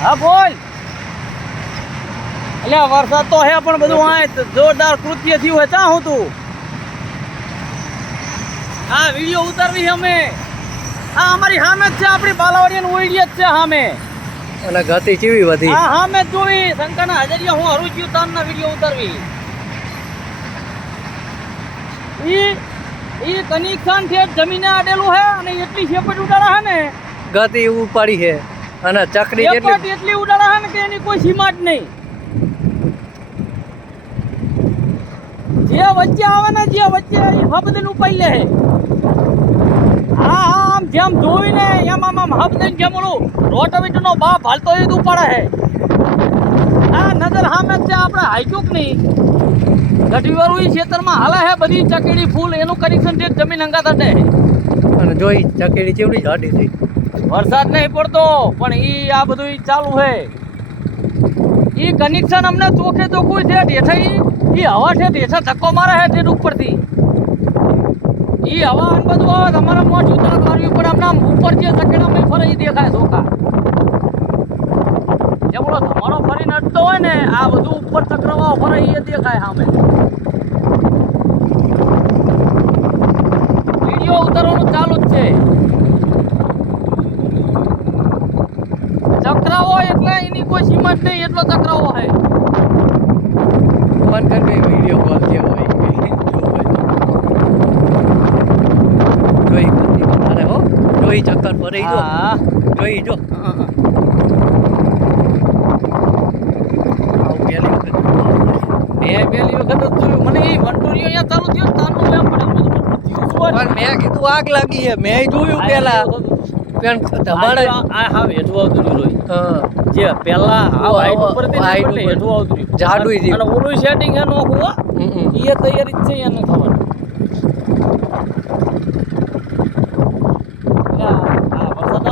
હા બોલ. એટલે વરસાદ તો હે પણ બધું આ જોરદાર કૃત્ય થયું હે ચા હું તું હા વિડીયો ઉતારવી છે અમે આ અમારી સામે જ છે આપણી બાલાવાડીની ઓઈડી જ છે સામે અને ગતિ કેવી વધી હા સામે જ જોઈ શંકરના હજારિયા હું હરું જ્યું તારના વિડીયો ઉતારવી ઈ કનેક્શન થી જમીને આડેલું હે અને એટલી શેપટ ઉડાડા હે ને ગતિ ઉપાડી છે અને ચકડી શેપટ એટલી ઉડાડા હે ને કે એની કોઈ સીમા જ નહીં જે વચ્ચે આવે ને જે વચ્ચે હબદન ઉપાઈ લે હા આમ જેમ જોઈને એમ આમ હબદન જેમ ઓલું રોટાવેટરનો બાપ હાલતો એ જ ઉપાડે હે આ નજર સામે જ છે આપણે હાઈચુક નહીં ગઢીવાળું ઈ ખેતરમાં હાલે હે બધી ચકેડી ફૂલ એનું કનેક્શન જે જમીન હંગાત હટે અને જોઈ ચકેડી કેવડી જાડી થઈ વરસાદ નહીં પડતો પણ ઈ આ બધું ઈ ચાલુ હે ઈ કનેક્શન અમને ચોખે ચોખ્ખું છે ઢેઠા ઈ હવા છે ઢેઠા ધક્કો મારે છે ઢેઠ ઉપરથી ઈ હવા અને બધું આવે તમારા મોં જૂતા મારવી પડે આમ ઉપર જે ચકેડા મેં ફરે ઈ દેખાય ચોખા જેમ ઓલો ધમાડો ફરીને અડતો હોય ને આ બધું ઉપર ચક્રવાળો ફરે ઈ દેખાય સામે વિડીયો ઉતારવાનું ચાલુ જ છે ચક્રાવો એટલે એની કોઈ સીમા જ નહીં એટલો ચક્રાવો છે ફોન કર કે વિડીયો કોલ કેવો હોય જોઈ ગતિ વધારે હો જોઈ ચક્કર ફરે જો હા જોઈ જો પહેલી વખત જ જોયું મને એ વંટોરીઓ અહીંયા ચાલુ થયો તારનું એમ પડે બધું પણ મેં કીધું આગ લાગી છે મેં જોયું પેલા પણ ધમાડે આ હા હેઠું આવતું રહ્યું હા જે પેલા આ હાઈટ ઉપર થી હેઠું આવતું રહ્યું જાડું અને ઓલું સેટિંગ હે નોખું એ તૈયારી જ છે એને ખબર